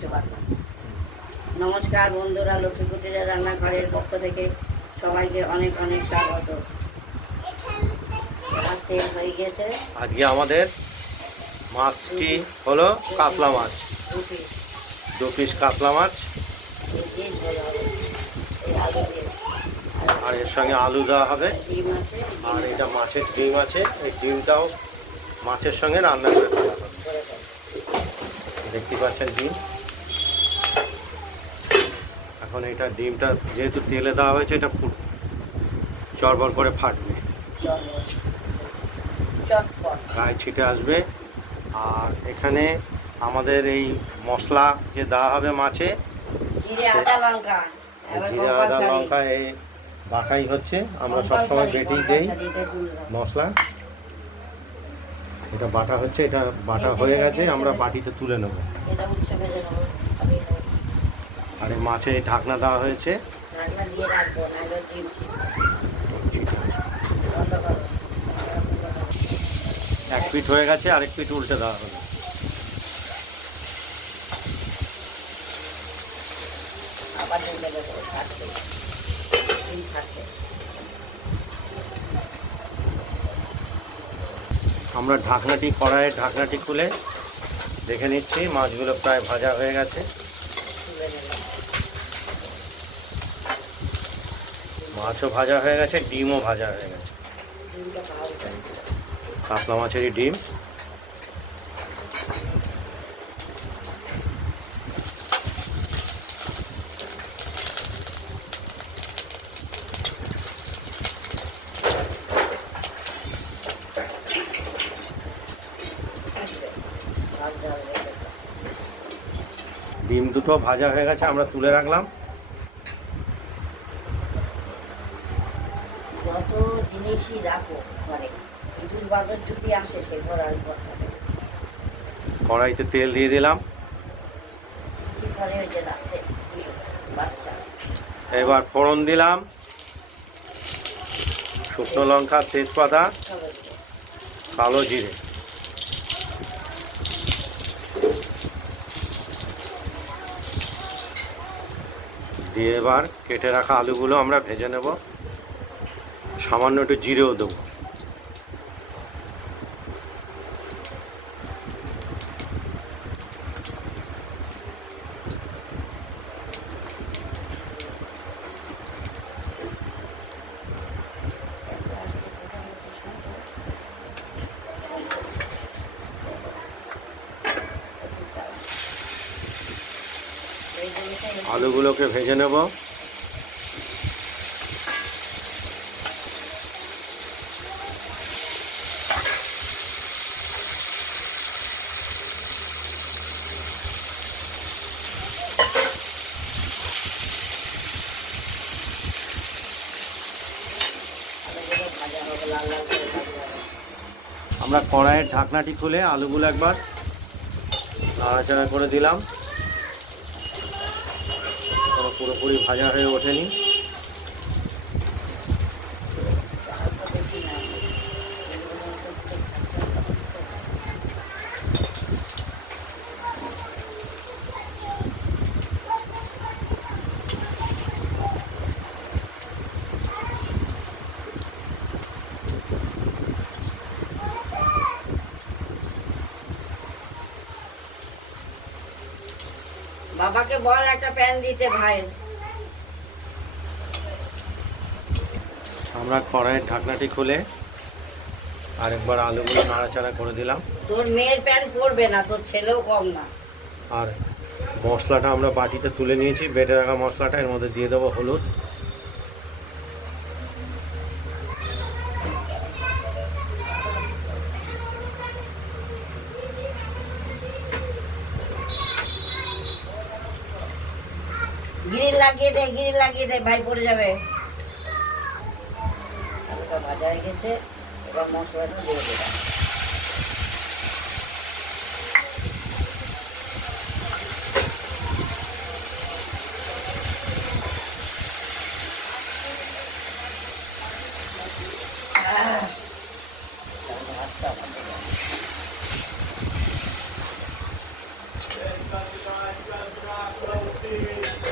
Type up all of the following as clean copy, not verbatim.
কিছু কথা। নমস্কার বন্ধুরা, লক্ষ্মী কুটিরের রান্নাঘরের পক্ষ থেকে সবাইকে অনেক অনেক স্বাগত। তেল হয়ে গেছে। আজকে আমাদের মাছটি হলো কাতলা মাছ, 2 পিস কাতলা মাছ, আর এর সঙ্গে আলু দেওয়া হবে, আর এটা মাছের ডিম আছে। এই ডিমটাও মাছের সঙ্গে রান্না করে খাওয়া হবে। দেখতে পাচ্ছেন ডিম। এখন এটা ডিমটা যেহেতু তেলে দেওয়া হয়েছে, এটা চড়বড় করে ফাটবে, গায়ে ছিটে আসবে। আর এখানে আমাদের এই মশলা যে দেওয়া হবে মাছে, জিরে আদা লঙ্কা এই বাটাই হচ্ছে। আমরা সবসময় বেটেই দেই মশলা। এটা বাটা হচ্ছে, এটা বাটা হয়ে গেছে, আমরা বাটিতে তুলে নেব। আর এই মাছে ঢাকনা দেওয়া হয়েছে। 1 পিঠ হয়ে গেছে, আরেক পিঠ উল্টে দেওয়া হবে। আমরা কড়াইয়ের ঢাকনাটি খুলে দেখে নিচ্ছি, মাছগুলো প্রায় ভাজা হয়ে গেছে। মাছও ভাজা হয়ে গেছে, ডিমও ভাজা হয়ে গেছে। কাতলা মাছেরই ডিম। ডিম দুটো ভাজা হয়ে গেছে, আমরা তুলে রাখলাম। যত জিনিসই রাখো ঘরে, ইঁদুর বাদর যদি আসে সে ঘোরার কথা। কড়াইতে তেল দিয়ে দিলাম। এবার ফোড়ন দিলাম, শুকনো লঙ্কা, তেজপাতা, কালো জিরে। দিয়ে এবার কেটে রাখা আলুগুলো আমরা ভেজে নেব। সামান্য একটু জিরেও দেবো। আলুগুলোকে ভেজে নেব। আমরা কড়াইয়ের ঢাকনাটি খুলে আলুগুলো একবার নাড়াচাড়া করে দিলাম। পুরোপুরি ভাজা হয়ে ওঠেনি। বাবাকে বল একটা প্যান দিতে ভাই। আমরা কড়াইয়ের ঢাকনাটি খুলে আরেকবার আলুগুলো নাড়াচাড়া করে দিলাম। তোর মেয়ের প্যান পড়বে না, তোর ছেলেও কম না। আর মশলাটা আমরা বাটিতে তুলে নিয়েছি, বেটে রাখা মশলাটা এর মধ্যে দিয়ে দেবো। হলুদ, গ্রিল লাগিয়ে দে ভাই, পড়ে যাবে। ভাজা হয়ে গেছে, এবার মশলাটা দিয়ে দিলাম।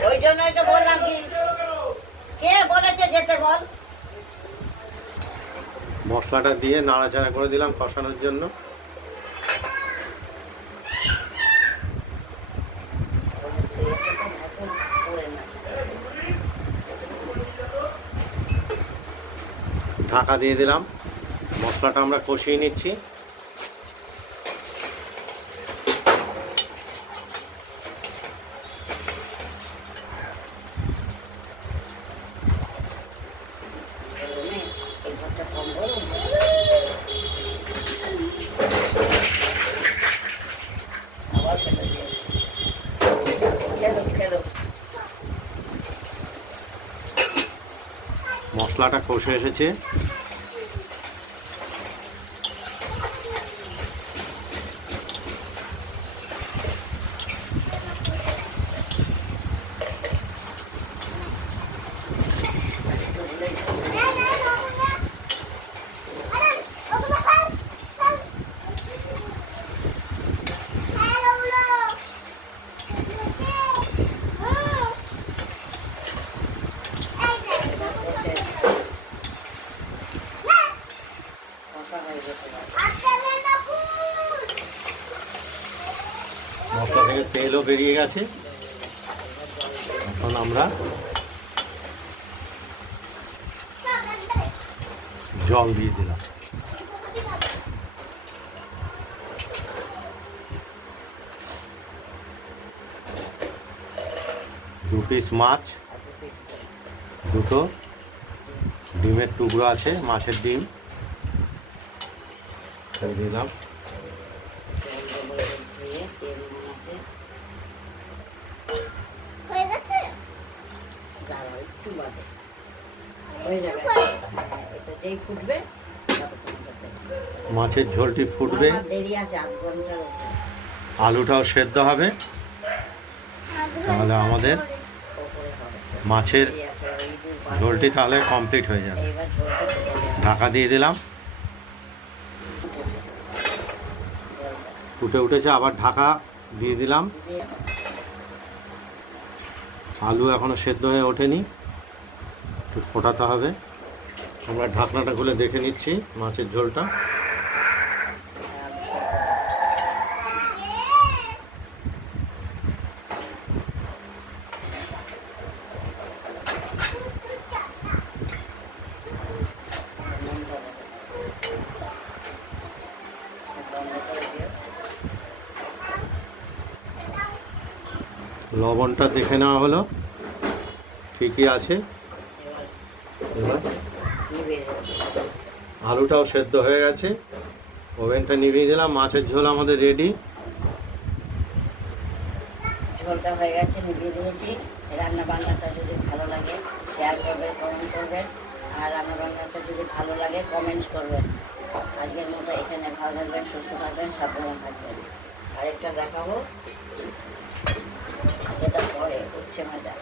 ওই জন্যই তো বললাম কি কে বলেছে যেতে বল। মশলাটা দিয়ে নাড়াচাড়া করে দিলাম কষানোর জন্য। ঢাকা দিয়ে দিলাম, মশলাটা আমরা কষিয়ে নিচ্ছি। মশলাটা কষে এসেছে, মশলা থেকে তেলও বেরিয়ে গেছে। এখন আমরা জল দিয়ে দিলাম। 2 পিস মাছ, 2টো ডিমের টুকরো আছে, মাছের ডিম দিলাম। মাছের ঝোলটি ফুটবে, আলুটাও সেদ্ধ হবে, তাহলে আমাদের মাছের ঝোলটি তাহলে কমপ্লিট হয়ে যাবে। ঢাকা দিয়ে দিলাম, ফুটে উঠেছে, আবার ঢাকা দিয়ে দিলাম। আলু এখনো সেদ্ধ হয়ে ওঠেনি, একটু ফোটাতে হবে। আমরা ঢাকনাটা খুলে দেখে নিচ্ছি মাছের ঝোলটা। লবণটা দেখে নেওয়া হলো, ঠিকই আছে। এবার আলুটাও সেদ্ধ হয়ে গেছে, ওভেনটা নিভিয়ে দিলাম। মাছের ঝোল আমাদের রেডি। ঝোলটা হয়ে গেছে, নিভিয়ে দিয়েছি। রান্না বান্নাটা যদি ভালো লাগে শেয়ার করবেন, কমেন্ট করবেন, আর রান্না বান্নাটা যদি ভালো লাগে কমেন্টস করবেন। আজকের মতো এখানে ভালো থাকবেন, সুস্থ থাকবেন, সাবধানে থাকবেন। আরেকটা দেখাবো, এটা পরে উচ্ছে ভাজা,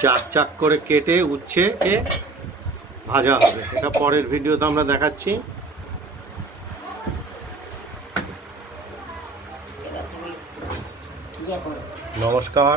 চাক চাক করে কেটে উচ্ছেকে ভাজা হবে। এটা পরের ভিডিওতে আমরা দেখাচ্ছি। নমস্কার।